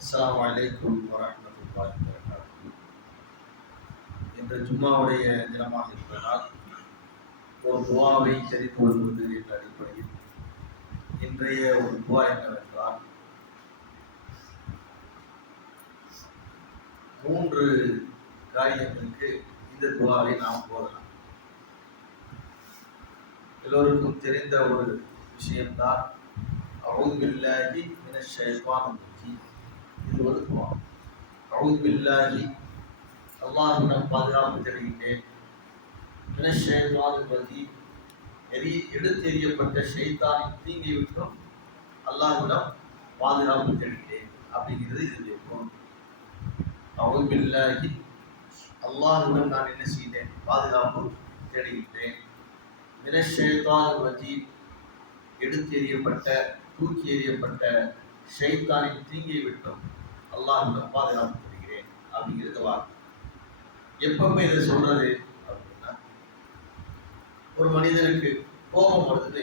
அஸ்ஸலாமு அலைக்கும் வரஹ்மத்துல்லாஹி வபரகாத்துஹு. இன்று ஜும்மாவுடைய தினமாக இருப்பதால் ஒரு துவாவை தெரிந்து கொள்வது என்ற அடிப்படையில் இன்றைய ஒரு துவா என்னவென்றால், 3 காரியங்களுக்கு இந்த துவாவை நாம் போதலாம். எல்லோருக்கும் தெரிந்த ஒரு விஷயம்தான் அஊது பில்லாஹி மினஷ் ஷைத்தானிர் ரஜீம். இது ஒரு துவா. அஊது பில்லாஹி, அல்லாஹ்விடம் பாதுகாப்பு தேடுகின்றேன். மினஷ் ஷைத்தானிர் ரஜீம், எடுத்தெறியப்பட்ட ஷைத்தானின் தீங்கை விட்டும் அல்லாஹ்விடம் பாதுகாப்பு தேடுகிறேன் அப்படிங்கிறது இது பொருள். அஊது பில்லாஹி, அல்லாஹ்விடம் நான் என்ன செய்தேன்? பாதுகாப்பு தேடுகின்றேன். மினஷ் ஷைத்தானிர் ரஜீம், எடுத்தெறியப்பட்ட தூக்கி எறியப்பட்ட ஷைத்தானின் தீங்கை விட்டும் அல்லாஹ்விடம் பாதுகாப்பு தேடுகிறேன் அப்படிங்கிறது வார்த்தை. எப்பவுமே இதை சொல்றது அப்படின்னா, ஒரு மனிதனுக்கு கோபம் வருது.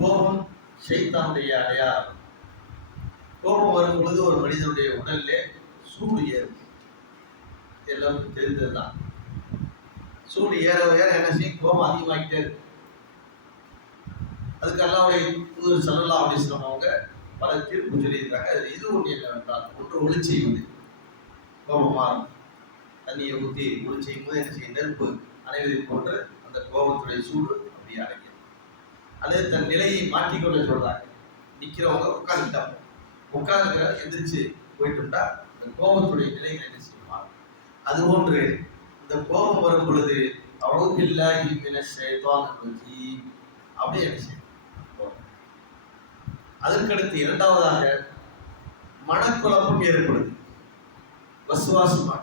கோபம் ஷைத்தானுடைய அடையாளம். கோபம் வரும் பொழுது ஒரு மனிதனுடைய உடல்ல சூடு ஏறும். எல்லாருக்கும் தெரிந்ததுதான். சூடு ஏற ஏற என்ன செய்யும்? கோபம் அதிகமாகிட்டே இருக்கு. அதுக்கு அல்லாஹ்வுடைய தூதர் ஸல்லல்லாஹு அலைஹி வஸல்லம் அவங்க பல தீர்ப்பு சொல்லியிருக்காங்க. அது இது ஒன்று என்னவென்றால், ஒன்று ஒளி செய்வது. கோபமாக தண்ணியை ஊற்றி ஒளி செய்யும் போது என்ன செய்யும்? நெருப்பு அணைவதை போன்று அந்த கோபத்துடைய சூடு அப்படியே அடையும். அல்லது தன் நிலையை மாற்றிக்கொள்ள சொல்றாங்க. நிற்கிறவங்க உட்காந்துட்டாங்க, உட்கார்ந்து எந்திரிச்சு போயிட்டுட்டா அந்த கோபத்துடைய நிலைகளை என்ன செய்வாங்க. அதுபோன்று இந்த கோபம் வரும் பொழுது அஊது பில்லாஹி மினஷ் ஷைத்தானிர் ரஜீம் அப்படியே என்ன செய்யும்? அதற்கடுத்து இரண்டாவதாக மனக்குழப்பம் ஏற்படுது. வசுவாசமாக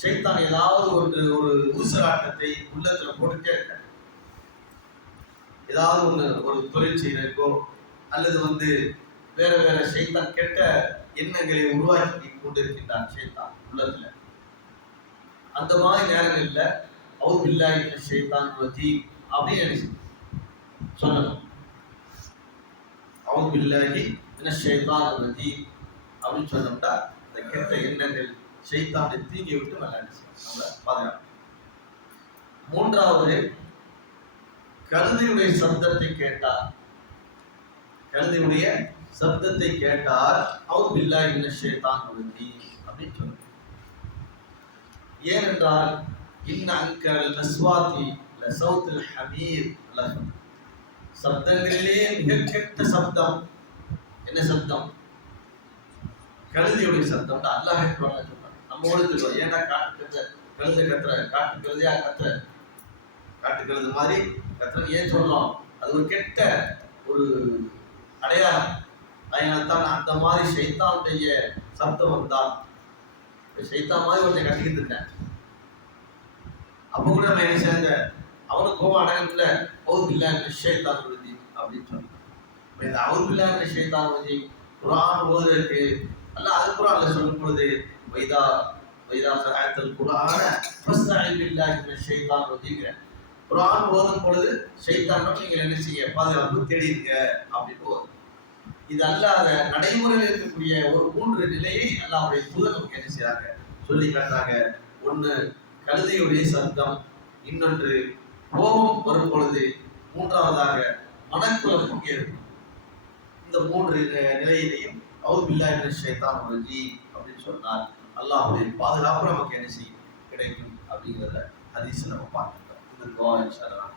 ஷைத்தான் ஏதாவது ஒரு ஊசலாட்டத்தை உள்ளத்துல போட்டுட்டே இருக்க. ஏதாவது ஒரு தொழில் செய்யறதுக்கோ அல்லது வேற வேற ஷைத்தான் கெட்ட எண்ணங்களை உருவாக்கி கொண்டிருக்கின்றான் ஷைத்தான் உள்ளத்துல. அந்த மாதிரி நேரங்கள்ல அஊது பில்லாஹி மினஷ் ஷைத்தானிர் ரஜீம் அப்படின்னு சொல்லணும். அஊது பில்லாஹி மினஷ் ஷைத்தானிர் ரஜீம் அப்படின்னு சொன்னோம்னா இந்த கெட்ட எண்ணங்கள் ஷைத்தானை தீங்கி விட்டு நம்மளை பாதுகாக்கும். மூன்றாவது, கழுதையுடைய சப்தத்தை கேட்டால் அஊது பில்லாஹி மினஷ் ஷைத்தானிர் ரஜீம் அப்படின்னு சொல்லணும். ஏனென்றால் இன்ன அன்கல் அஸ்வாதி லஸௌத்துல் ஹமீர், சப்தங்களிலே மிக கெட்ட சப்தம் என்ன சப்தம்? கழுதையுடைய சப்தம். அல்லாஹ் சொல்றாங்க. நம்ம சொல்றோம், ஏன்னா கழுதை கத்துற, காட்டு கழுதையா கத்துற, காட்டு கழுது மாதிரி கத்துற ஏன் சொல்றோம்? அது ஒரு கெட்ட ஒரு அடையாளம். அதனால்தான் அந்த மாதிரி ஷைத்தானுடைய சப்தம் வந்தால், ஷைத்தான் மாதிரி ஒருத்தன் கட்டிக்கிட்டு இருக்கேன், அப்போ கூட நம்ம என்ன சேர்ந்த அவனுக்கு கோபம் அடங்கல. அஊது பில்லாஹி மினஷ் ஷைத்தானிர் ரஜீம் அப்படின்னு சொன்னான். இந்த அஊது பில்லாஹி மினஷ் ஷைத்தானிர் ரஜீம் குர்ஆன் ஓதுறதுக்கு அல்லாஹ் அது குர்ஆன்ல சொல்லும் பொழுது வைதா ஸஅத்தல் குர்ஆன ஃபஸ்தஇன் பில்லாஹி மினஷ் ஷைத்தானிர் ரஜீம். குர்ஆன் ஓதும் பொழுது ஷைத்தானை நீங்கள் என்ன செய்ய? பாதுகாப்பு தேடிங்க அப்படின்னு ஓதும். இது அல்லாத நடைமுறையில் இருக்கக்கூடிய ஒரு 3 நிலையை அல்லாஹ்வுடைய தூதர் நமக்கு என்ன செய்றாங்க? சொல்லி காட்டுறாங்க. ஒன்று கழுதையுடைய சப்தம், இன்னொன்று கோபம் வரும் பொழுது, மூன்றாவதாக மனக்குழப்பம் ஏற்படும். இந்த 3 நிலையிலையும் அஊது பில்லாஹி மினஷ் ஷைத்தானிர் ரஜீம் அப்படின்னு சொன்னால் அல்லாஹ்வுடைய பாதுகாப்பு நமக்கு என்ன செய்யும்? கிடைக்கும் அப்படிங்கிறத ஹதீஸ்ல நம்ம பார்த்துட்டோம். இது துஆ இன்ஷா அல்லாஹ்.